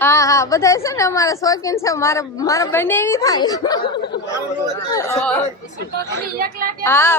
હા હા બધા છે ને અમારા શોખીન છે મારા બંને એવી થાય હા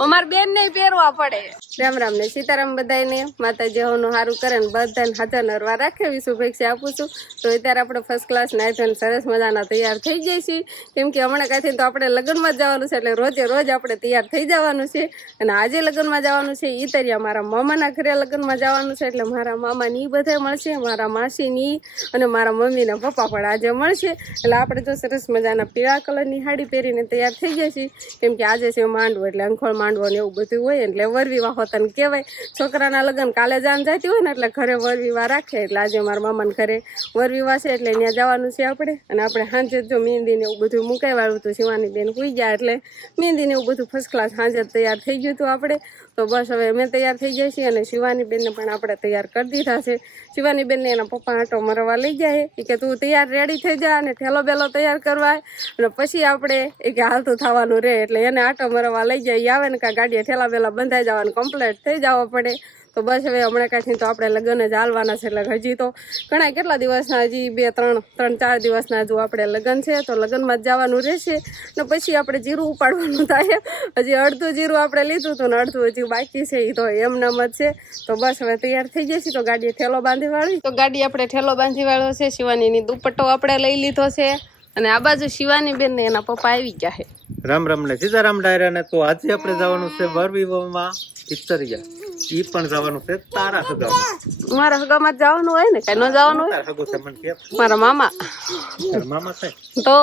અમાર બેન ને પહેરવા પડે રામ રામ ને સીતારામ બધાને માતાજી હોનું સારું કરે ને બધાને હાજર નરવા રાખે એવી શુભેચ્છા આપું છું તો અત્યારે આપણે ફર્સ્ટ ક્લાસ નાઈટ સરસ મજાના તૈયાર થઈ જઈએ છીએ કેમ કે હમણાં કાંઈથી તો આપણે લગ્નમાં જવાનું છે એટલે રોજે રોજ આપણે તૈયાર થઈ જવાનું છે અને આજે લગ્નમાં જવાનું છે ઈ તરિયા મારા મામાના ઘરે લગ્નમાં જવાનું છે એટલે મારા મામાની બધા મળશે મારા માસીની અને મારા મમ્મી ને પપ્પા પણ આજે મળશે એટલે આપણે તો સરસ મજાના પીળા કલરની સાડી પહેરીને તૈયાર થઈ જઈશું કેમ કે આજે છે માંડવો એટલે અંખોળ માંડવો ને એવું બધું હોય એટલે વર વિવાહ હોતાને કહેવાય છોકરાના લગ્ન કાલે જાન જતી હોય ને એટલે ઘરે વર વિવાહ રાખે એટલે આજે મારા મામાના ઘરે વર વિવાહ છે એટલે ત્યાં જવાનું છે આપણે અને આપણે સાંજે જો મહેંદી ને એવું બધું મુકાઈવાળું હતું શિવાની બેન સુઈ ગયા એટલે મહેંદી ને એવું બધું ફર્સ્ટ ક્લાસ સાંજે તૈયાર થઈ ગયું હતું આપણે તો બસ હવે અમે તૈયાર થઈ જાય છીએ અને શિવાની બેનને પણ આપણે તૈયાર કરી દીધા છે શિવાની બેનને એના પપ્પા આંટો મરવા લઈ જાય કે તું તૈયાર રેડી થઈ જા અને ઠેલો બેલો તૈયાર કરવાય અને પછી આપણે કે હાલતું થવાનું રહે એટલે એને આંટો મરવા લઈ જાય આવે ને કાં ગાડીએ ઠેલા બેલા બંધાઈ જવાનું કમ્પ્લીટ થઈ જવા પડે તો બસ હવે હમણાં કાંઈથી તો આપણે લગ્ન જ હાલવાના છે એટલે હજી તો ઘણા કેટલા દિવસના હજી 2-3-4 દિવસના હજુ આપણે લગ્ન છે તો લગ્નમાં જ જવાનું રહેશે ને પછી આપણે જીરું ઉપાડવાનું થાય હજી અડધું જીરું આપણે લીધું હતું ને અડધું હજી બાકી છે એ તો એમનામ જ છે તો બસ હવે તૈયાર થઈ જશે તો ગાડીએ ઠેલો બાંધી વાળી તો ગાડી આપણે ઠેલો બાંધી વાળો છે શિવાનીની દુપટ્ટો આપણે લઈ લીધો છે અને આ બાજુ શિવાની બેન ને એના પપ્પા આવી ગયા છે રામ રામ ને સીતારામ ડાયરા ને તો આજે આપણે જવાનું છે વર વિવાહમાં ઈતરિયા ઈ પણ જવાનું છે તારા હગામાં મારા હગામાં જવાનું હોય ને કઈ ન જવાનું હોય હગો છે મને કે મારા મામા તારા મામા છે તો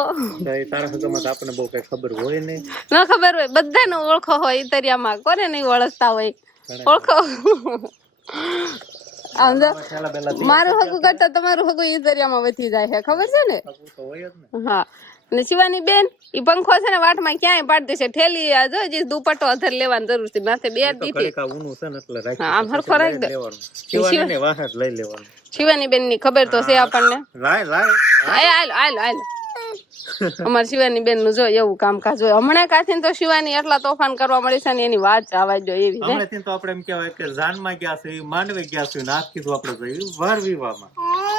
એ તારા હગામાં તો આપણને બહુ કઈ ખબર હોય નહીં ન ખબર હોય બધાને ઓળખો હોય ઈતરિયામાં કોને નહીં ઓળખતા હોય ઓળખો મારું હગું કરતા તમારું હગું ઈતરિયામાં વધી જાય છે ખબર છે ને હા અને શિવાની બેન ઈ પંખો છે ને વાટમાં ક્યાંય પાડી દેશે ઠેલી જો જે દુપટ્ટો અધર લેવાની જરૂર છે માથે બે દીધી આમ હરખો રાખી દે શિવાની બેન ની ખબર તો છે આપણને અમારે શિવાની બેન નું જો એવું કામકાજ હોય હમણાં કાથી તો શિવાની એટલા તોફાન કરવા મળી છે ને એની વાત આવા જો એવી હમણાં તો આપણે એમ કહેવાય કે જાનમાં ગયા છે માંડવે ગયા છે નાથ કીધું આપણે જઈ વર વિવાહમાં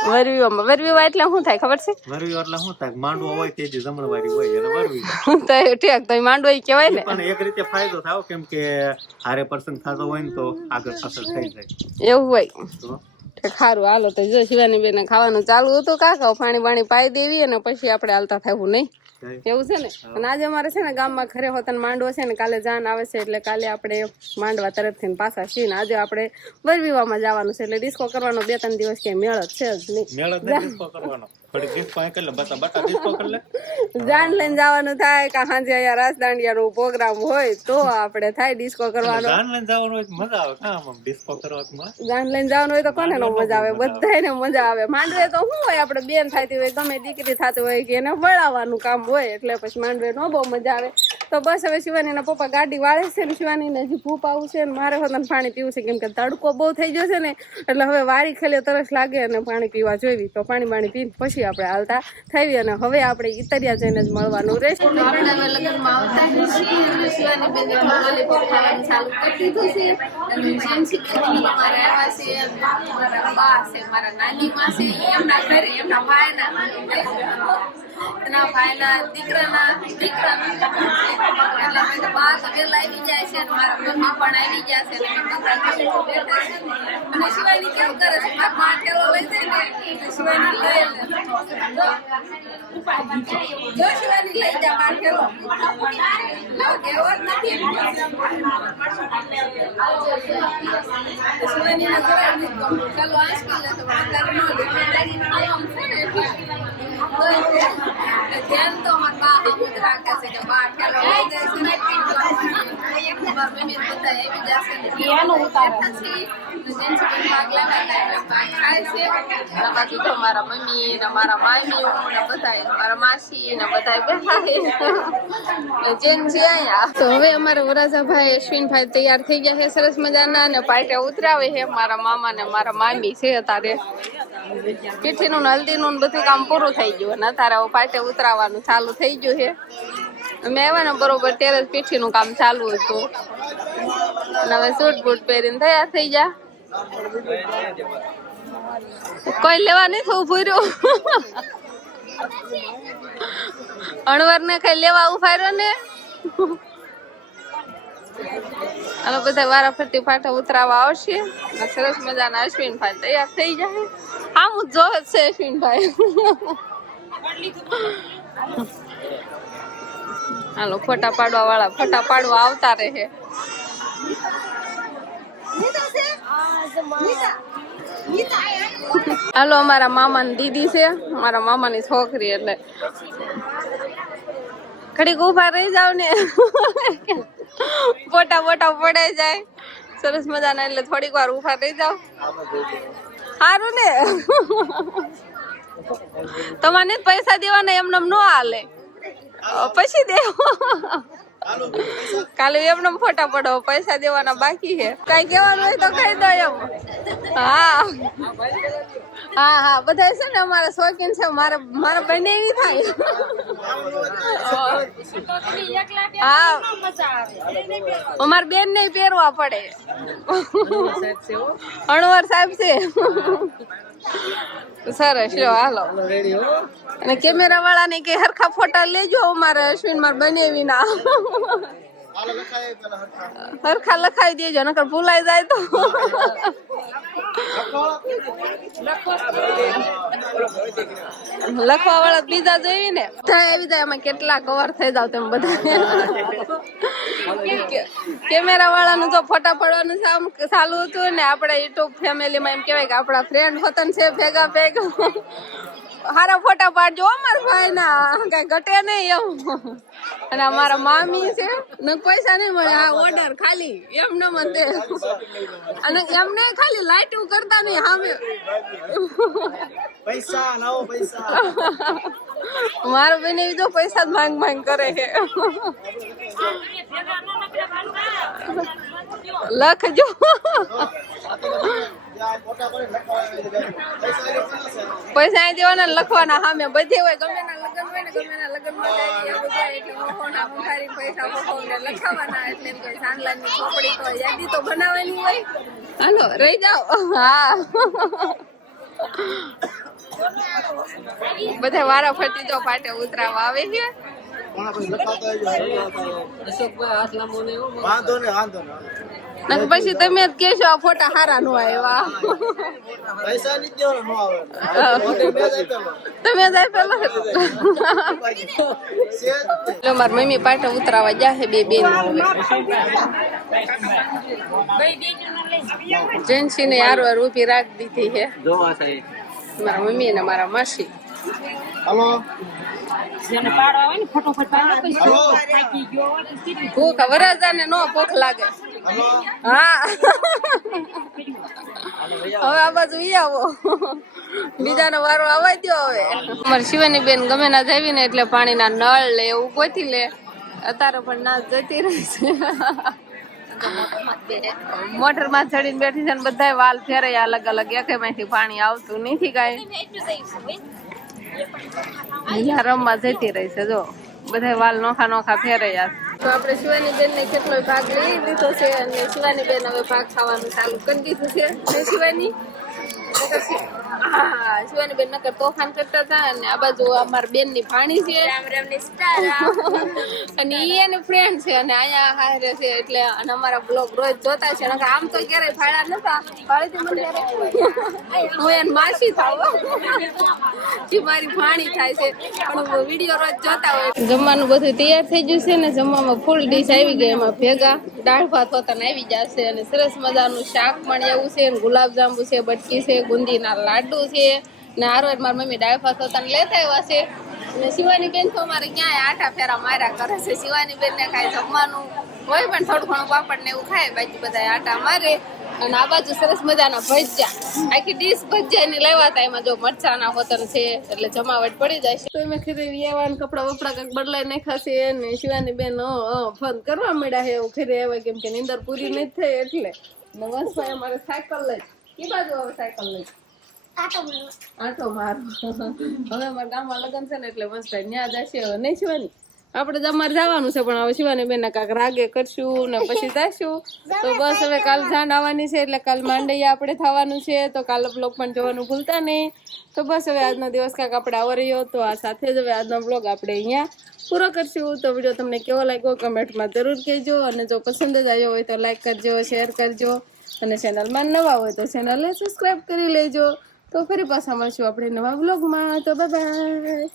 વર વિવાહ એટલે શું થાય ખબર છે વર વિવાહ એટલે શું થાય માંડવો હોય તે જ જમણવારી હોય અને વર વિવાહ તો ઠીક તો માંડવો કહેવાય ને પણ એક રીતે ફાયદો થાવ કેમ કે હારે પ્રસંગ થતો હોય ને તો આગળ પાછળ થઈ જાય એવું હોય ખારું હાલો તો જો શિવાની બેન ખાવાનું ચાલુ હતું કાકા પાણી પાણી પાઈ દેવી અને પછી આપણે હાલતા થવું નહીં એવું છે ને અને આજે અમારે છે ને ગામમાં ઘરે હોતા માંડવો છે ને કાલે જાન આવે છે એટલે કાલે આપણે માંડવા તરફથી પાછા છીએ ને આજે આપણે વર વિવાહમાં જવાનું છે એટલે ડિસ્કો કરવાનો 2-3 દિવસ ક્યાંય મેળ જ છે જ નહીં જાન લઈને જવાનું થાય કે સાંજે અહીંયા રાસ દાંડિયા નો પ્રોગ્રામ હોય તો આપણે થાય ડિસ્કો કરવાનો જાન લઈને જવાનું હોય તો કોને નો મજા આવે બધાને મજા આવે માંડવે તો શું હોય આપણે બેન થતી હોય ગમે દીકરી થતી હોય કે એને વળાવવાનું કામ હોય એટલે પછી માંડવે નો બહુ મજા આવે તો બસ હવે શિવાનીના પપ્પા ગાડી વાળે છે ને શિવાનીને હજી ભૂપ આવું છે ને મારે હોતાને પાણી પીવું છે કેમ કે તડકો બહુ થઈ ગયો છે ને એટલે હવે વારી ખેલે તરસ લાગે અને પાણી પીવા જોઈવી તો પાણી પીને પછી આપણે હાલતા થઈ અને હવે આપણે ઈતરિયા જઈને જ મળવાનું રહેશે આપણે હવે લગ્નમાં આવતા શિવાની બેન લોલીપોપ ખાવાનું ચાલુ કરી દીધું છે અને જેન્સી બેન અમારે આવ્યા છે મારા બા છે મારા નાની માં છે એમના ઘરે એમના ભાઈના દીકરાના એટલે બા તો વેલા આવી જાય છે અને મારા મમ્મી પણ આવી ગયા છે અને શિવાની કેવું કરે છે મારા ઠેલો લઈ જાય ને શિવાની લઈ જો શિવાની લઈ જા માર ઠેલો કેવો નથી શિવાની ના ઘરે ચાલો આંસકી લે તો અત્યારે નો ધ્યાન તો મારા બા આમ જ રાખે છે કે બા ઠેલો લઈ જાય છે ને મારા મમ્મી બધા આવી જશે ને એનો ઉતારો મારા મમ્મી ને મારા મામી ને બધા મારા માસી ને બધા બેઠા જેમ છે અહીંયા તો હવે અમારા વરાજાભાઈ અશ્વિનભાઈ તૈયાર થઈ ગયા છે સરસ મજાના અને પાટે ઉતરાવે છે મારા મામા ને મારા મામી છે અત્યારે પીઠીનું ને હલ્દીનું બધું કામ પૂરું થઈ ગયું અને અત્યારે પાટે ઉતરાવાનું ચાલુ થઈ ગયું છે અમે આવ્યા ને બરોબર ત્યારે જ પીઠીનું કામ ચાલુ હતું અને હવે સૂટ બૂટ પહેરીને તૈયાર થઈ ગયા કોઈ લેવા નહીં થવું પૂર્યું અણવર ને કઈ લેવા ઉભા ને હાલો બધા વારા ફરતી પાટા ઉતરાવા આવશે. સરસ મજાના અશ્વિનભાઈ તૈયાર થઈ જાય. આમ જ જોવે છે અશ્વિનભાઈ. હાલો ફોટા પાડવા વાળા ફોટા પાડવા આવતા રહે. હાલો અમારા મામાની દીદી છે, મારા મામાની છોકરી, એટલે ઘડીક ઉભા રહી જાવ ને ફોટા બોટા પડે જાય સરસ મજાના, એટલે થોડીક વાર ઉભા રહી જાવ સારું ને. તમારે પૈસા દેવાના એમને ન હાલે, પછી દેવો. કાલે એમને ફોટા પડો, પૈસા દેવાના બાકી છે. કઈ કહેવાનું હોય તો કહી દો એમ. હા હા હા બધા છે ને અમારા શોખીન છે. મારા બંને એવી થાય. હા અમાર બેન ને પહેરવા પડે. અણવર સાહેબ છે. સરસ લ્યો હાલો. અને કેમેરા વાળા ને કે હરખા ફોટા લેજો અમારા અશ્વિન માર બનેવી ના. હરખા લખાવી દેજો નકર ભૂલાઈ જાય તો. લખવા વાળા બીજા જોઈ ને આવી જાય. એમાં કેટલા કવર થઈ જાવ તેમ બધા. કેમેરા વાળાનું જો ફોટા પડવાનું ચાલુ હતું ને આપડે યુટ્યુબ ફેમિલી માં એમ કેવાય કે આપડા ફ્રેન્ડ હોતન છે ભેગા ભેગા હારા ફોટા પાડજો અમાર ભાઈ ના કઈ ઘટે નહીં એમ. અને અમારા મામી છે ને પૈસા નહીં મળે. આ ઓર્ડર ખાલી એમ ન મને અને એમને ખાલી લાઈટિંગ કરતા નહીં સામે પૈસા લાવો પૈસા. મારો બેન એવી જો પૈસા જ માંગ માંગ કરે છે. લખજો પૈસા અહીં દેવાના લખવાના સામે બધે હોય. ગમે ના લગ્ન હોય ને ગમે ના લગ્ન માં પૈસા લખાવાના. એટલે એમ કે સાંડલાની ચોપડી તો યાદી તો બનાવવાની હોય. હાલો રહી જાઓ. હા બધા વારા ફરતી જો પાટે ઉતરાવા આવે છે. પછી તમે જ કેશો આ ફોટા હારા નો આવ્યા. પૈસા નહીં દેવાનો આવે. તમે જાય પેલો. મારી મમ્મી પાટે ઉતરાવા જાય બે બેન. જેન્સી ને હાર વાર ઉભી રાખી દીધી છે મારા મમ્મી ને મારા માસી. હલો ભૂખ વરસા ને નો ભૂખ લાગે. હા હવે આ બાજુ ઈ આવો, બીજાનો વારો આવવા દો. હવે અમારે શિવાની બેન ગમે ના જાવી ને એટલે પાણીના નળ લે એવું ગોતી લે. અત્યારે પણ ના જતી રહી છે. મોટર માં ચડીને બેઠી છે ને બધા વાલ ફેરે અલગ અલગ. એકેમાંથી પાણી આવતું નથી કઈ. રમવા જતી રહી છે જો બધા વાલ નોખા નોખા ફેરયા. તો આપણે શિવાની બેન ને કેટલો ભાગ લઈ લીધો છે અને શિવાની બેન હવે ભાગ ખાવાનું ચાલુ કરી દીધું છે. શિવાની હા શિવાની બેન નકર તોફાન કરતા હતા. અને આ બાજુ અમારા બેન ની ભાણી છે અને ઈ એની ફ્રેન્ડ છે અને અહીંયા હારે છે. એટલે અને અમારા બ્લોગ રોજ જોતા છે. આમ તો ક્યારેય ભાડા નતા. હું એની માસી થાવ. મારી ભાણી થાય છે પણ વિડીયો રોજ જોતા હોય. જમવાનું બધું તૈયાર થઈ ગયું છે ને જમવામાં ફૂલ ડીશ આવી ગઈ. એમાં ભેગા દાળ ભાત હોતા આવી જશે અને સરસ મજાનું શાક પણ એવું છે. ગુલાબ જાંબુ છે, બટકી છે, બુંદીના લાડુ છે ને હારો મારી મમ્મી દાળ ભાત હોતા લેતા આવ્યા છે. અને શિવાની બેન તો અમારે ક્યાંય આટા ફેરા માર્યા કરે છે. શિવાની બેન ને કાંઈ જમવાનું હોય પણ થોડું ઘણું પાપડ ને એવું ખાય, બાકી બધા આટા મારે. અને આ બાજુ સરસ મજાના ભજીયા, આખી ડીશ ભજીયા ની લેવા હતા. એમાં જો મરચાના હોતન છે એટલે જમાવટ પડી જાય છે. તો એમાં ખીરે વ્યવહાર કપડા વપડા કંઈક બદલાઈ નાખાશે ને શિવાની બેન ફોન કરવા મળ્યા છે. એવું ખીરે આવે કેમ કે નીંદર પૂરી નથી થઈ એટલે. વંશભાઈ અમારે સાયકલ લઈ કી બાજુ હવે સાયકલ લઈ આટો મારો. હવે અમારા ગામમાં લગ્ન છે ને એટલે વંશભાઈ ન્યા જશે. હવે નહીં શિવાની આપણે તો અમારે જવાનું છે, પણ હવે શિવાની બેન કાંક રાગે કરશું ને પછી જઈશું. તો બસ હવે કાલ જાણ આવવાની છે, એટલે કાલ માંડૈયા આપણે થવાનું છે. તો કાલ બ્લોગ પણ જોવાનું ભૂલતા નહીં. તો બસ હવે આજનો દિવસ કાંક આપણે આવો રહ્યો. તો આ સાથે જ હવે આજનો બ્લોગ આપણે અહીંયા પૂરો કરશું. તો વિડીયો તમને કેવો લાગ્યો કમેન્ટમાં જરૂર કહેજો, અને જો પસંદ જ આવ્યો હોય તો લાઈક કરજો, શેર કરજો, અને ચેનલમાં નવા હોય તો ચેનલને સબસ્ક્રાઈબ કરી લેજો. તો ફરી પાછા મળશું આપણે નવા બ્લોગમાં. તો બાય બાય.